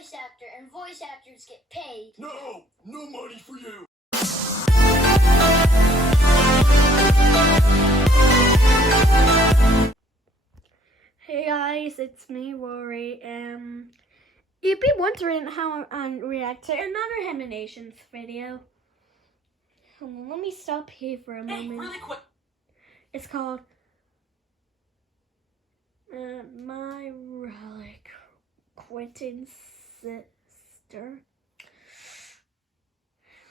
voice actor, and voice actors get paid. No, no money for you. Hey guys, it's me, Rory. You'd be wondering how I react to another Hemanations video. Hold on, let me stop here for a moment. Hey, really quick. It's called My Relic Quitting Sister.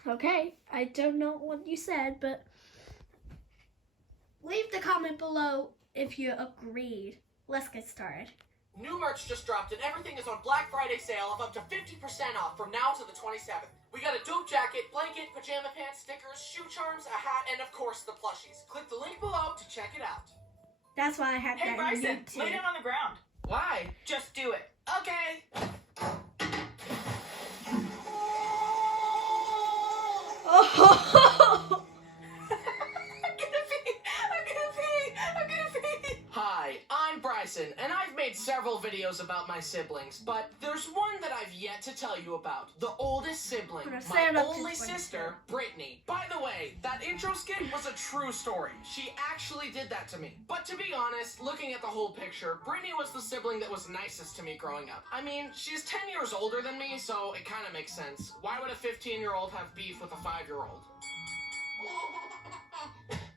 Okay, I don't know what you said, but leave the comment below if you agreed. Let's get started. New merch just dropped and everything is on Black Friday sale of up to 50% off from now to the 27th. We got a dope jacket, blanket, pajama pants, stickers, shoe charms, a hat, and of course the plushies. Click the link below to check it out. That's why I had Hey that Bryson, YouTube. lay down on the ground. Why? Just do it. Okay. Oh. I'm gonna pee. Hi, I'm Bryson, and I've made several videos about my siblings, but there's one that I've yet to tell you about. The oldest sibling, I'm gonna say it my up to only 22. sister, Brittany. By the way, that intro skit was a true story. She actually did that to me. But to be honest, looking at the whole picture, Brittany was the sibling that was nicest to me growing up. I mean, she's 10 years older than me, so it kind of makes sense. Why would a 15-year-old have beef with a 5-year-old?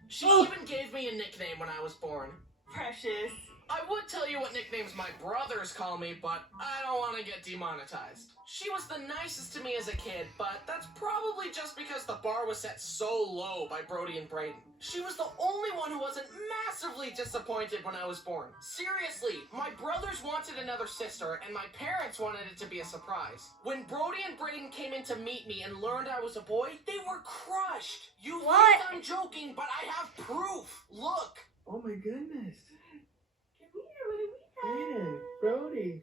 She even gave me a nickname when I was born. Precious. I would tell you what nicknames my brothers call me, but I don't want to get demonetized. She was the nicest to me as a kid, but that's probably just because the bar was set so low by Brody and Brayden. She was the only one who wasn't massively disappointed when I was born. Seriously, my brothers wanted another sister, and my parents wanted it to be a surprise. When Brody and Brayden came in to meet me and learned I was a boy, they were crushed. You What? think I'm joking, but I have proof. Look. Oh my goodness. Come here, what do we have? Brayden, Brody.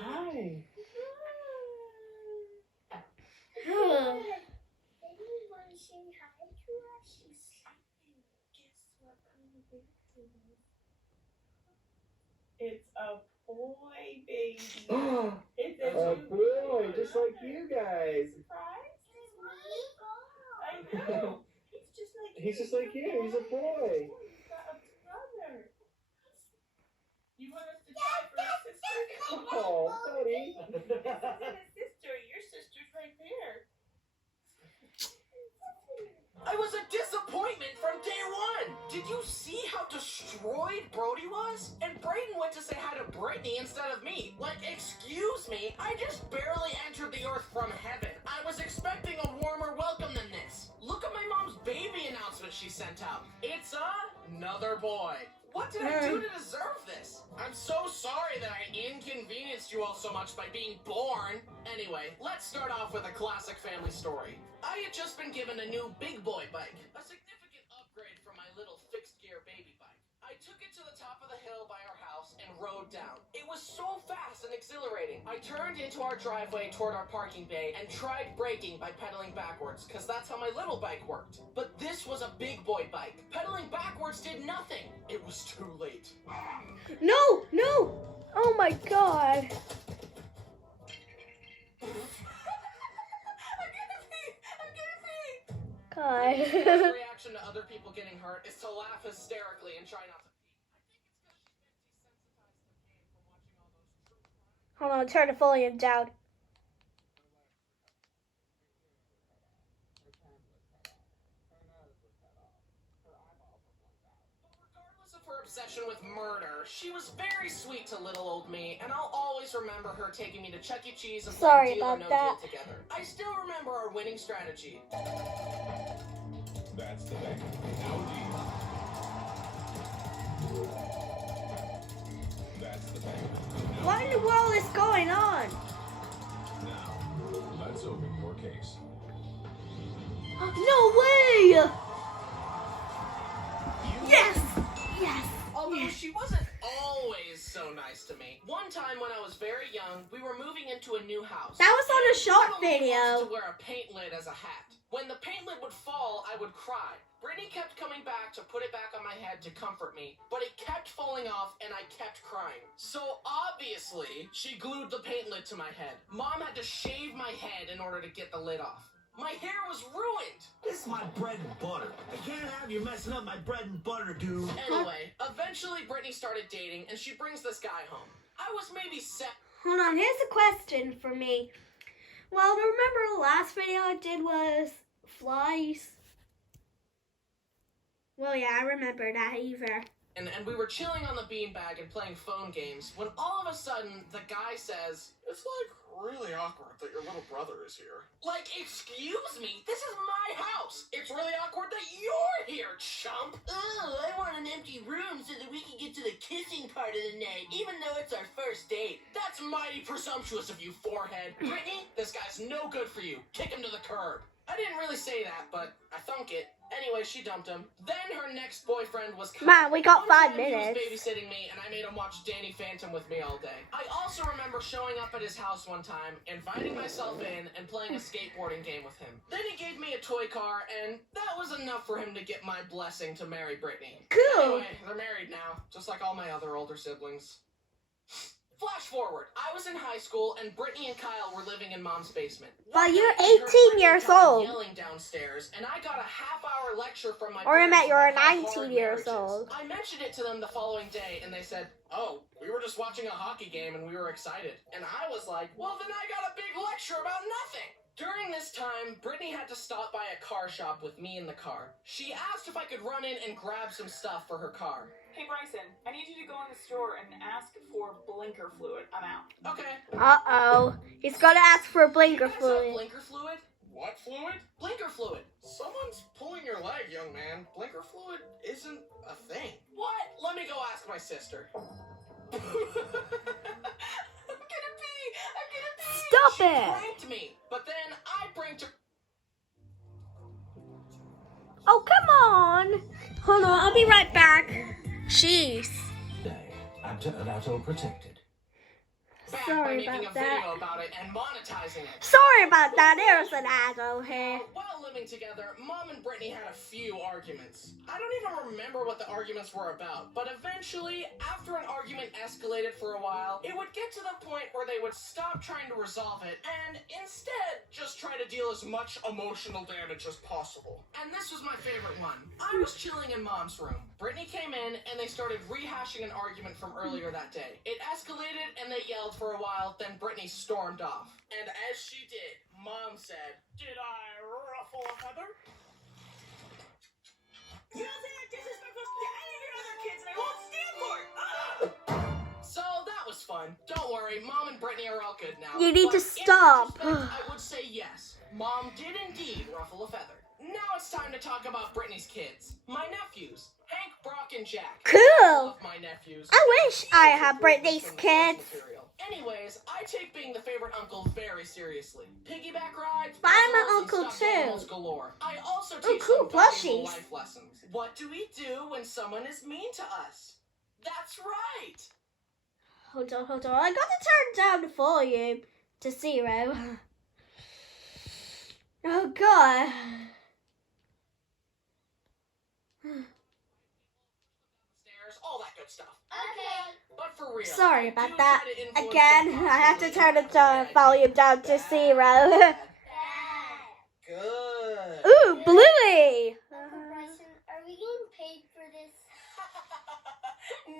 Hi. Anyone say hi to us? She's sleeping. Guess what kind of baby it is? It's a boy, baby. Oh, It's a boy, just like you guys. Surprise? Me? I know. He's just like you. He's just like you. He's a boy. He's got a brother. You want us to try for a sister? Oh, buddy. This isn't a sister. Your sister's right there. I was a disappointment from day one. Did you see how destroyed Brody was? And Brayden went to say hi to Brittany instead of me. Like, excuse me, I just barely entered the earth from heaven. I was expecting a warmer welcome than this. Look at my mom's baby announcement she sent out. It's another boy. What did I do to deserve this? I'm so sorry that I inconvenienced you all so much by being born. Anyway, let's start off with a classic family story. I had just been given a new big boy bike, a significant upgrade from my little fixed gear baby bike. I took it to the top of the hill by our house and rode down. It was so fast and exhilarating. I turned into our driveway toward our parking bay and tried braking by pedaling backwards, because that's how my little bike worked. But this was a big boy bike. Pedaling backwards did nothing. It was too late. No, no! Oh my god. God. The reaction to other people getting hurt is to laugh hysterically and try not to pee. I think it's because she's been desensitized to pain from watching all those true crime. Hold on, turn the volume down. Regardless of her obsession with murder, she was very sweet to little old me, and I'll always remember her taking me to Chuck E. Cheese and Sorry playing Deal or about No that. Deal together. I still remember our winning strategy. That's the bank. Now that's the bank. What in the world is going on? Now, let's open your case. No way! Yes! Yes! Although she wasn't always so nice to me. One time when I was very young, we were moving into a new house. That was on a short One of them wanted video. to wear a paint lid as a hat. When the paint lid would fall, I would cry. Brittany kept coming back to put it back on my head to comfort me, but it kept falling off and I kept crying. So obviously, she glued the paint lid to my head. Mom had to shave my head in order to get the lid off. My hair was ruined. This is my bread and butter. I can't have you messing up my bread and butter, dude. Anyway, eventually Brittany started dating and she brings this guy home. I was maybe 7. Hold on, here's a question for me. Well, remember the last video I did was flies? Well, yeah, I remember that either. And we were chilling on the beanbag and playing phone games when all of a sudden the guy says, "It's like really awkward that your little brother is here." like, excuse me, this is my house. It's really awkward that you're here, chump. Oh, I want an empty room so that we can get to the kissing part of the night, even though it's our first date. That's mighty presumptuous of you, forehead. Brittany, this guy's no good for you. Kick him to the curb. I didn't really say that, but I thunk it. Anyway, she dumped him. Then her next boyfriend was Kyle. Man, we got One 5 time minutes. He was babysitting me, and I made him watch Danny Phantom with me all day. I also remember showing up at his house one time, inviting myself in, and playing a skateboarding game with him. Then he gave me a toy car, and that was enough for him to get my blessing to marry Brittany. Cool. Anyway, they're married now, just like all my other older siblings. Flash forward, I was in high school and Brittany and Kyle were living in Mom's basement. Well, you're One night, we heard 18 Brittany years and Kyle old. Yelling downstairs, and I got a half-hour lecture from my Or I parents meant you're about how 19 hard years marriage is. old. I mentioned it to them the following day, and they said, "Oh, we were just watching a hockey game and we were excited." And I was like, "Well, then I got a big lecture about nothing." During this time, Brittany had to stop by a car shop with me in the car. She asked if I could run in and grab some stuff for her car. Hey Bryson, I need you to go in the store and ask for blinker fluid. I'm out. Okay. Uh-oh. He's got to ask for a You blinker guys have fluid. blinker fluid? What fluid? Blinker fluid. Someone's pulling your leg, young man. Blinker fluid isn't a thing. What? Let me go ask my sister. I'm gonna pee. Stop She it. pranked me, but then I pranked her. Oh, come on. Hold on, I'll be right back. Jeez. I'm turned out all protected. Back by Sorry making about a that. video about it and monetizing it. Sorry about that. There's an asshole here. While living together, Mom and Brittany had a few arguments. I don't even remember what the arguments were about, but eventually, after an argument escalated for a while, it would get to the point where they would stop trying to resolve it and instead just try to deal as much emotional damage as possible. And this was my favorite one. I was chilling in Mom's room. Brittany came in and they started rehashing an argument from earlier that day. It escalated and they yelled for a while, then Brittany stormed off. And as she did, Mom said, "Did I ruffle a feather?" You don't say that disrespectful to any of your other kids, and I won't stand for it! So that was fun. Don't worry, Mom and Brittany are all good now. You need But to in stop. retrospect, I would say yes. Mom did indeed ruffle a feather. Now it's time to talk about Brittany's kids. My nephews, Hank, Brock, and Jack. I Cool. love my nephews. I wish I had Brittany's From the source kids. material. Anyways, I take being the favorite uncle very seriously. Piggyback rides, But I'm an puzzles, and uncle stuffed too. animals galore. I also Oh, teach cool, them valuable plushies. life lessons. What do we do when someone is mean to us? That's right. Hold on. I got to turn down the volume to 0. Oh, God. Stairs, all that good stuff. Okay. But for real. Sorry I about do that. try to influence Again, them I have to positively turn in the every way I volume can. down to 0. Good. Ooh, Bluey. Uncle Bryson, are we getting paid for this?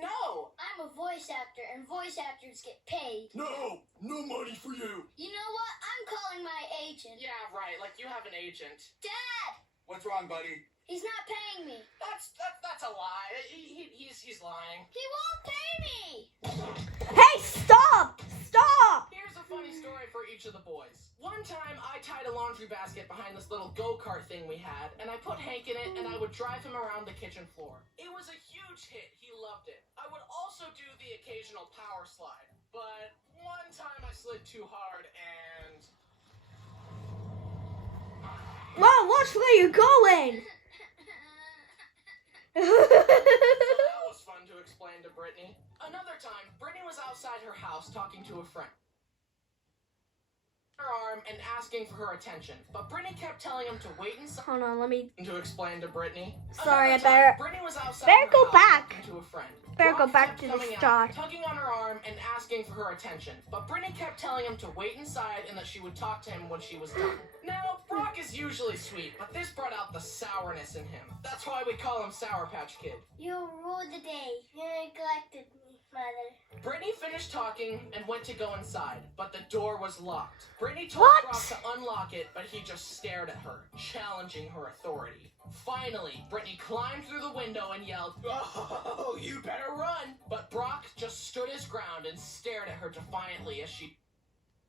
No. I'm a voice actor, and voice actors get paid. No money for you. You know what? I'm calling my agent. Yeah, right. Like you have an agent. Dad, What's wrong, buddy? he's not paying me. That's a lie. He's lying. He won't pay me. Hey, stop. Here's a funny story for each of the boys. One time, I tied a laundry basket behind this little go-kart thing we had, and I put Hank in it, and I would drive him around the kitchen floor. It was a huge hit. He loved it. I would also do the occasional power slide, but one time I slid too hard, and... Mom, watch where you're going. So that was fun to explain to Brittany. Another time, Brittany was outside her house talking to a friend. Her arm arm and asking for her attention, but Brittany kept telling him to wait and Hold on, let me. to explain to Brittany. Sorry, Another I better. time, Brittany was outside better her go house back. talking to a friend. Better go Brock back kept to the coming out, start. tugging on her arm and asking for her attention, but Brittany kept telling him to wait inside and that she would talk to him when she was done. Now, Brock is usually sweet, but this brought out the sourness in him. That's why we call him Sour Patch Kid. You ruled the day. You neglected me, Mother. Brittany finished talking and went to go inside, but the door was locked. Brittany told What? Brock to unlock it, but he just stared at her, challenging her authority. Finally, Brittany climbed through the window and yelled, "Oh, you better run!" But Brock just stood his ground and stared at her defiantly as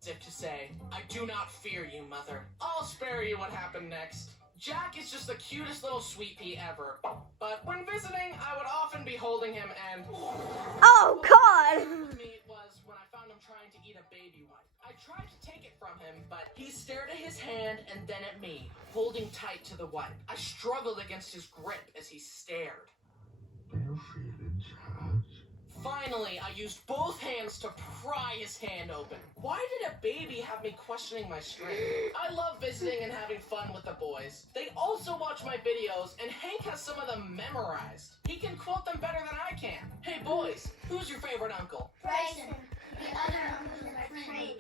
if to say, "I do not fear you, Mother. I'll spare you what happened next." Jack is just the cutest little sweet pea ever, but when visiting, I would often be holding him and... Oh, God! What me was when I found him trying to eat a baby wipe. I tried to take it from him, but he stared at his hand and then at me, holding tight to the wipe. I struggled against his grip as he stared. Do you feel in charge? Finally, I used both hands to pry his hand open. Why did a baby have me questioning my strength? I love visiting and having fun with the boys. They also watch my videos, and Hank has some of them memorized. He can quote them better than I can. Hey boys, who's your favorite uncle? Bryson, the other uncle is my friend.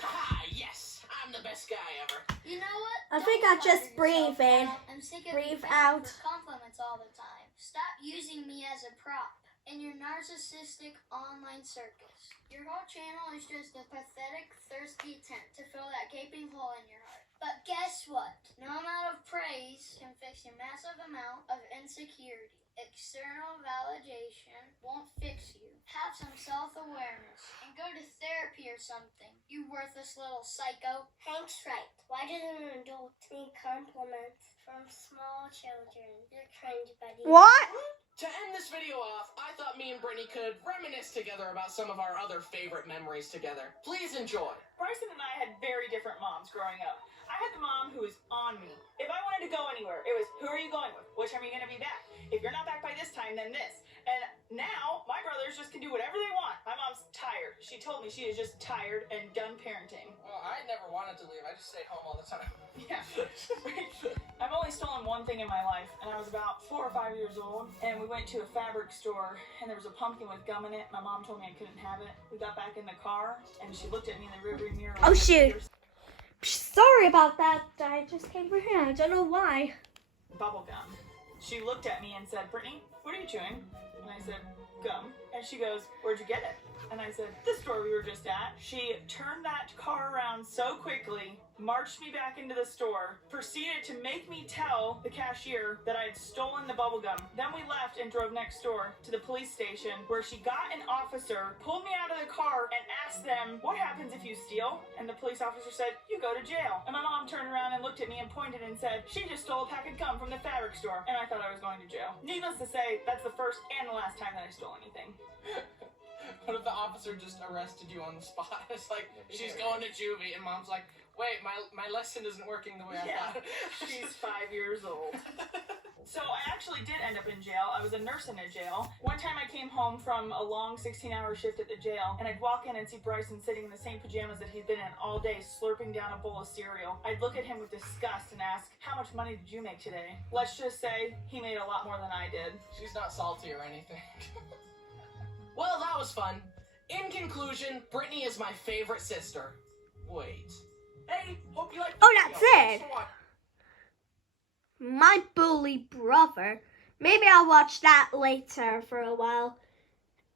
Haha, yes, I'm the best guy ever. You know what? I think I just breathe in. I'm sick of Breathe you out. for compliments all the time. Stop using me as a prop in your narcissistic online circus. Your whole channel is just a pathetic, thirsty attempt to fill that gaping hole in your heart. But guess what? No amount of praise can fix your massive amount of insecurity. External validation won't fix you. Have some self-awareness and go to therapy or something, you worthless little psycho. Hank's right. Why does an adult need compliments from small children? You're cringe, buddy. What? To end this video off, I thought me and Brittany could reminisce together about some of our other favorite memories together. Please enjoy. Bryson and I had very different moms growing up. I had the mom who was on me. If I wanted to go anywhere, it was, who are you going with? What time are you going to be back? If you're not back by this time, then this. And now, my brothers just can do whatever they want. My mom's tired. She told me she is just tired and done parenting. Well, I never wanted to leave. I just stayed home all the time. Yeah. I've only stolen one thing in my life, and I was about 4 or 5 years old, and we went to a fabric store, and there was a pumpkin with gum in it. My mom told me I couldn't have it. We got back in the car, and she looked at me in the rearview mirror. Oh, shoot. Sorry about that. I just came for him. I don't know why. Bubble gum. She looked at me and said, "Brittany, what are you chewing?" And I said, "Gum." And she goes, "Where'd you get it?" And I said, "The store we were just at." She turned that car around so quickly, marched me back into the store, proceeded to make me tell the cashier that I had stolen the bubble gum. Then we left and drove next door to the police station, where she got an officer, pulled me out of the car, and asked them, "What happens if you steal?" And the police officer said, "You go to jail." And my mom turned around and looked at me and pointed and said, "She just stole a pack of gum from the fabric store." And I thought I was going to jail. Needless to say, that's the first and the last time that I stole anything. What if the officer just arrested you on the spot? It's like, she's going to juvie, and mom's like, "Wait, my lesson isn't working the way I thought." She's 5 years old. So I actually did end up in jail. I was a nurse in a jail. One time I came home from a long 16-hour shift at the jail, and I'd walk in and see Bryson sitting in the same pajamas that he'd been in all day, slurping down a bowl of cereal. I'd look at him with disgust and ask, "How much money did you make today?" Let's just say he made a lot more than I did. She's not salty or anything. Well, that was fun. In conclusion, Brittany is my favorite sister. Wait. Hey, hope you like the Oh, video. that's Thanks it. for watching. My bully brother. Maybe I'll watch that later for a while.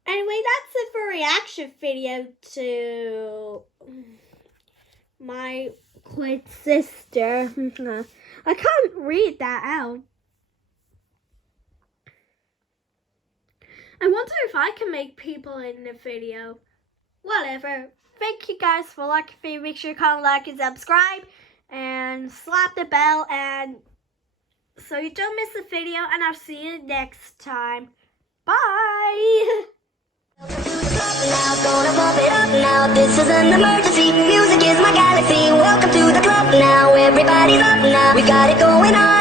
Anyway, that's it for reaction video to my quit sister. I can't read that out. I wonder if I can make people in the video. Whatever. Thank you guys for liking the video. Make sure you comment, like, and subscribe. And slap the bell and so you don't miss a video. And I'll see you next time. Bye. Now, gonna pump it up now. This is an emergency. Music is my galaxy. Welcome to the club now. Everybody's up now. We got it going on.